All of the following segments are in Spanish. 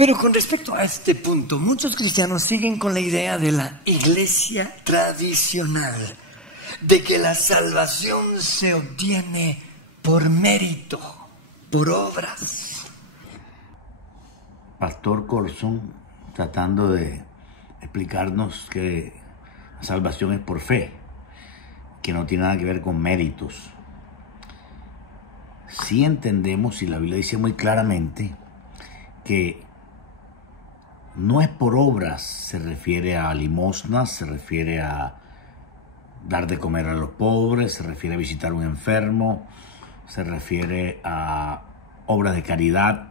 Pero con respecto a este punto, muchos cristianos siguen con la idea de la iglesia tradicional, de que la salvación se obtiene por mérito, por obras. Pastor Corson, tratando de explicarnos que la salvación es por fe, que no tiene nada que ver con méritos. Sí entendemos, y la Biblia dice muy claramente, que no es por obras, se refiere a limosnas, se refiere a dar de comer a los pobres, se refiere a visitar a un enfermo, se refiere a obras de caridad,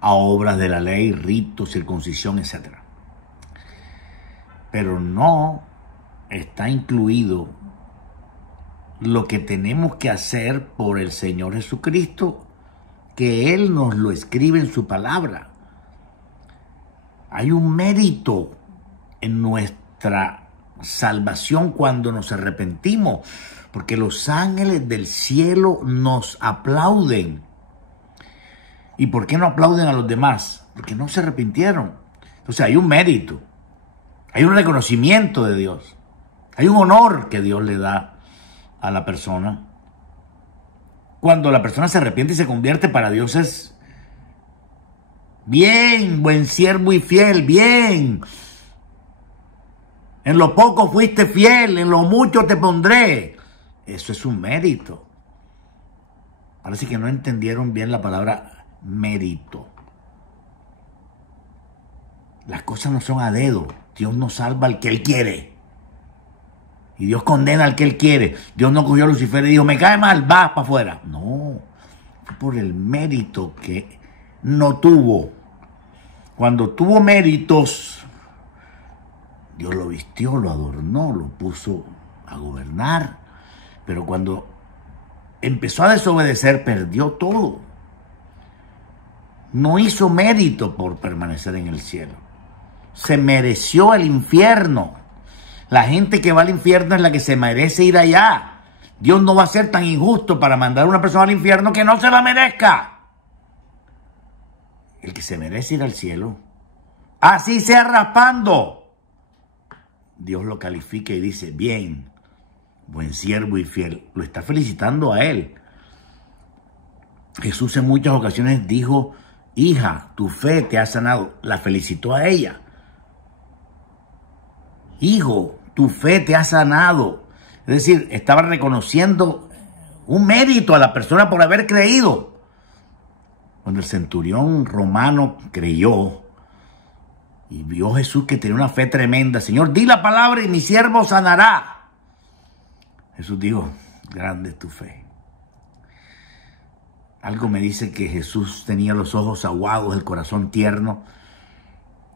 a obras de la ley, ritos, circuncisión, etc. Pero no está incluido lo que tenemos que hacer por el Señor Jesucristo, que Él nos lo escribe en su palabra. Hay un mérito en nuestra salvación cuando nos arrepentimos, porque los ángeles del cielo nos aplauden. ¿Y por qué no aplauden a los demás? Porque no se arrepintieron. Entonces hay un mérito, hay un reconocimiento de Dios, hay un honor que Dios le da a la persona. Cuando la persona se arrepiente y se convierte, para Dios es bien, buen siervo y fiel, bien. En lo poco fuiste fiel, en lo mucho te pondré. Eso es un mérito. Parece que no entendieron bien la palabra mérito. Las cosas no son a dedo. Dios no salva al que Él quiere. Y Dios condena al que Él quiere. Dios no cogió a Lucifer y dijo, me cae mal, va para afuera. No, fue por el mérito que no tuvo. Cuando tuvo méritos, Dios lo vistió, lo adornó, lo puso a gobernar. Pero cuando empezó a desobedecer, perdió todo. No hizo mérito por permanecer en el cielo. Se mereció el infierno. La gente que va al infierno es la que se merece ir allá. Dios no va a ser tan injusto para mandar a una persona al infierno que no se la merezca. El que se merece ir al cielo, así sea raspando, Dios lo califica y dice, bien, buen siervo y fiel. Lo está felicitando a él. Jesús en muchas ocasiones dijo, hija, tu fe te ha sanado. La felicitó a ella. Hijo, tu fe te ha sanado. Es decir, estaba reconociendo un mérito a la persona por haber creído. Cuando el centurión romano creyó y vio a Jesús que tenía una fe tremenda, Señor, di la palabra y mi siervo sanará. Jesús dijo, grande es tu fe. Algo me dice que Jesús tenía los ojos aguados, el corazón tierno.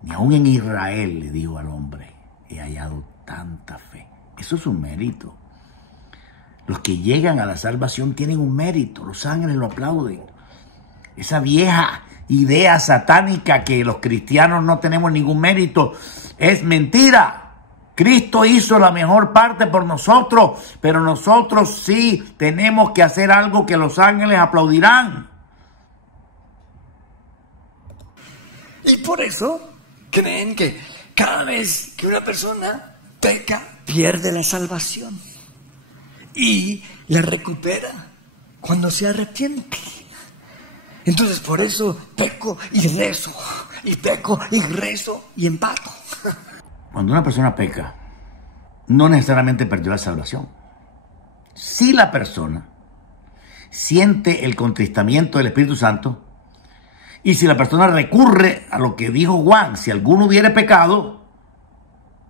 Ni aún en Israel, le dijo al hombre, he hallado tanta fe. Eso es un mérito. Los que llegan a la salvación tienen un mérito. Los ángeles lo aplauden. Esa vieja idea satánica que los cristianos no tenemos ningún mérito es mentira. Cristo hizo la mejor parte por nosotros, pero nosotros sí tenemos que hacer algo que los ángeles aplaudirán. Y por eso creen que cada vez que una persona peca, pierde la salvación. Y la recupera cuando se arrepiente. Entonces por eso peco y rezo, y peco y rezo y empato. Cuando una persona peca, no necesariamente perdió la salvación. Si la persona siente el contristamiento del Espíritu Santo, y si la persona recurre a lo que dijo Juan, si alguno hubiere pecado,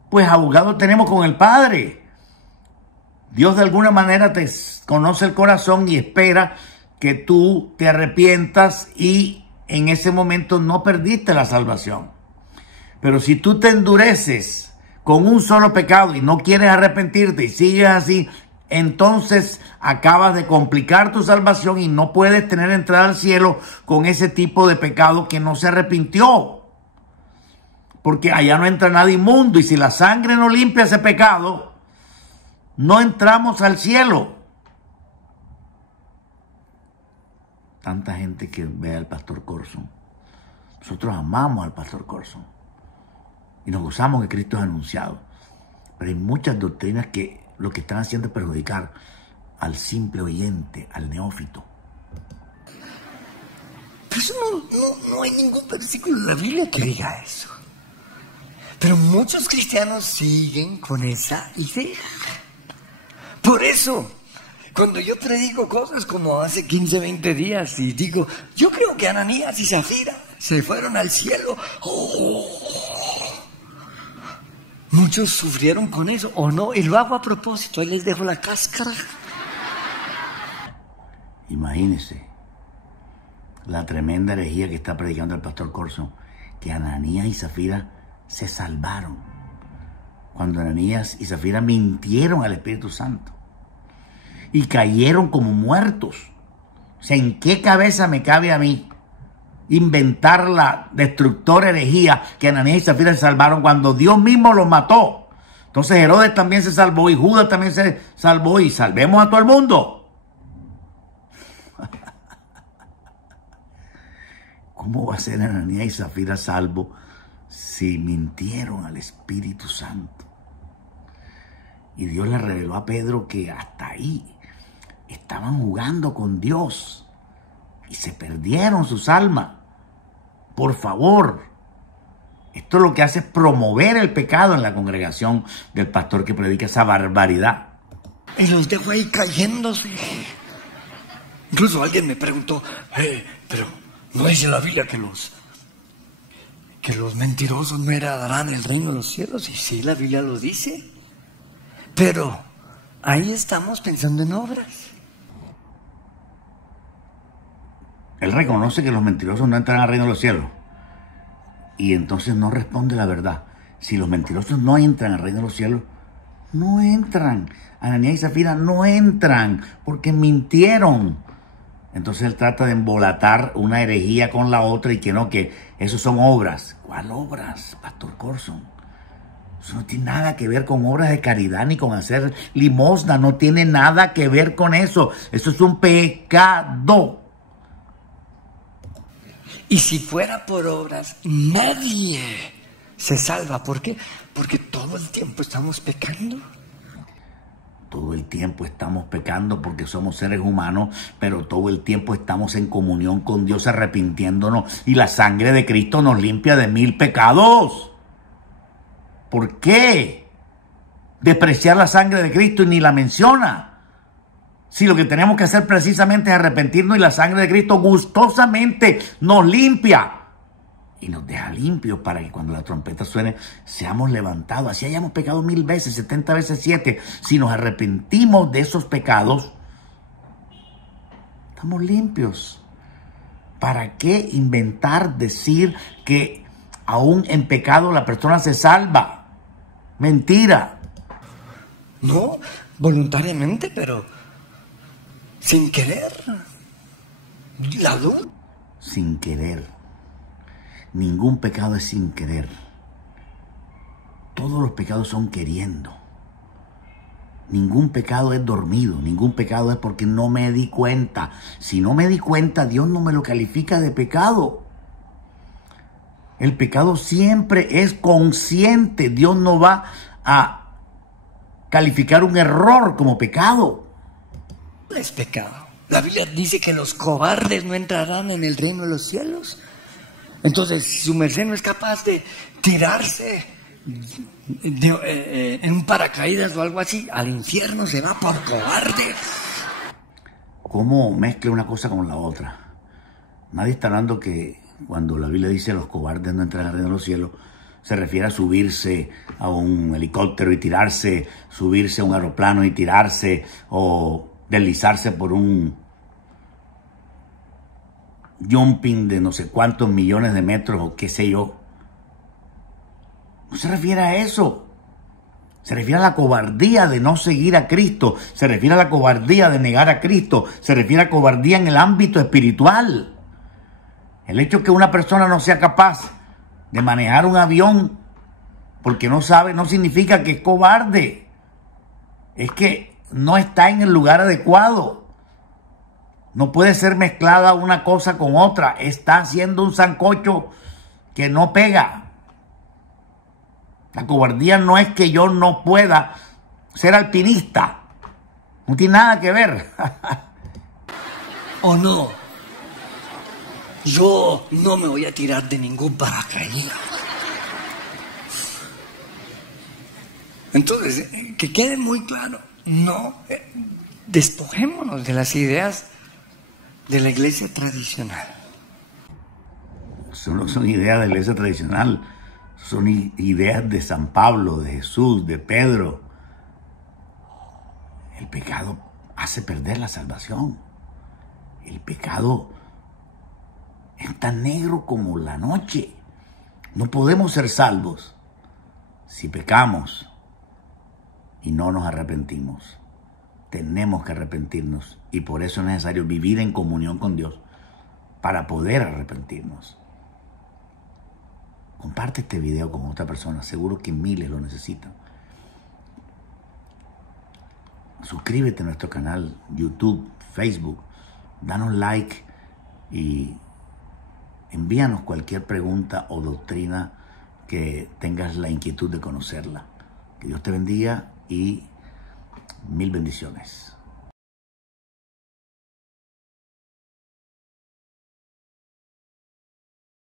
pues abogado tenemos con el Padre. Dios de alguna manera te conoce el corazón y espera que tú te arrepientas y en ese momento no perdiste la salvación. Pero si tú te endureces con un solo pecado y no quieres arrepentirte y sigues así, entonces acabas de complicar tu salvación y no puedes tener entrada al cielo con ese tipo de pecado que no se arrepintió. Porque allá no entra nada inmundo y si la sangre no limpia ese pecado, no entramos al cielo. Tanta gente que ve al pastor Corson Nosotros amamos al pastor Corson y nos gozamos que Cristo es anunciado. Pero hay muchas doctrinas que lo que están haciendo es perjudicar al simple oyente, al neófito. Pero eso no hay ningún versículo en la Biblia que diga eso. Pero muchos cristianos siguen con esa idea. Por eso, cuando yo predico cosas como hace 15, 20 días y digo, yo creo que Ananías y Zafira se fueron al cielo. Muchos sufrieron con eso, o no, y lo hago a propósito, ahí les dejo la cáscara. Imagínense la tremenda herejía que está predicando el pastor Corson, que Ananías y Zafira se salvaron cuando Ananías y Zafira mintieron al Espíritu Santo y cayeron como muertos. O sea, ¿en qué cabeza me cabe a mí inventar la destructora herejía que Ananías y Zafira se salvaron cuando Dios mismo los mató? Entonces Herodes también se salvó y Judas también se salvó y salvemos a todo el mundo. ¿Cómo va a ser Ananías y Zafira salvo si mintieron al Espíritu Santo? Y Dios le reveló a Pedro que hasta ahí estaban jugando con Dios y se perdieron sus almas. Por favor, esto lo que hace es promover el pecado en la congregación del pastor que predica esa barbaridad. Y los dejo ahí cayéndose. Incluso alguien me preguntó, pero ¿no dice la Biblia que los mentirosos no heredarán el reino de los cielos? Y sí, la Biblia lo dice. Pero ahí estamos pensando en obras. Él reconoce que los mentirosos no entran al reino de los cielos. Y entonces no responde la verdad. Si los mentirosos no entran al reino de los cielos, no entran. Ananías y Zafira no entran porque mintieron. Entonces él trata de embolatar una herejía con la otra y que eso son obras. ¿Cuál obras, pastor Corson? Eso no tiene nada que ver con obras de caridad ni con hacer limosna. No tiene nada que ver con eso. Eso es un pecado. Y si fuera por obras, nadie se salva. ¿Por qué? Porque todo el tiempo estamos pecando. Todo el tiempo estamos pecando porque somos seres humanos, pero todo el tiempo estamos en comunión con Dios arrepintiéndonos y la sangre de Cristo nos limpia de 1000 pecados. ¿Por qué despreciar la sangre de Cristo y ni la menciona? Si lo que tenemos que hacer precisamente es arrepentirnos y la sangre de Cristo gustosamente nos limpia y nos deja limpios para que cuando la trompeta suene seamos levantados. Así hayamos pecado 1000 veces, 70 veces 7. Si nos arrepentimos de esos pecados, estamos limpios. ¿Para qué inventar, decir que aún en pecado la persona se salva? Mentira. No, voluntariamente, pero sin querer. La duda. Sin querer. Ningún pecado es sin querer. Todos los pecados son queriendo. Ningún pecado es dormido. Ningún pecado es porque no me di cuenta. Si no me di cuenta, Dios no me lo califica de pecado. El pecado siempre es consciente. Dios no va a calificar un error como pecado. Es pecado. La Biblia dice que los cobardes no entrarán en el reino de los cielos. Entonces, si su merced no es capaz de tirarse en un paracaídas o algo así, al infierno se va por cobarde. ¿Cómo mezcla una cosa con la otra? Nadie está hablando que cuando la Biblia dice los cobardes no entran al reino de los cielos, se refiere a subirse a un helicóptero y tirarse, subirse a un aeroplano y tirarse, o deslizarse por un jumping de no sé cuántos millones de metros o qué sé yo. No se refiere a eso. Se refiere a la cobardía de no seguir a Cristo. Se refiere a la cobardía de negar a Cristo. Se refiere a cobardía en el ámbito espiritual. El hecho que una persona no sea capaz de manejar un avión porque no sabe, no significa que es cobarde. Es que no está en el lugar adecuado. No puede ser mezclada una cosa con otra. Está haciendo un sancocho que no pega. La cobardía no es que yo no pueda ser alpinista. No tiene nada que ver. ¿O no? Yo no me voy a tirar de ningún paracaídas. Entonces, que quede muy claro, no despojémonos de las ideas de la iglesia tradicional. Eso no son ideas de la iglesia tradicional, son ideas de San Pablo, de Jesús, de Pedro. El pecado hace perder la salvación. El pecado es tan negro como la noche. No podemos ser salvos si pecamos y no nos arrepentimos. Tenemos que arrepentirnos y por eso es necesario vivir en comunión con Dios para poder arrepentirnos. Comparte este video con otra persona, seguro que miles lo necesitan. Suscríbete a nuestro canal YouTube, Facebook, danos like y envíanos cualquier pregunta o doctrina que tengas la inquietud de conocerla. Que Dios te bendiga y mil bendiciones.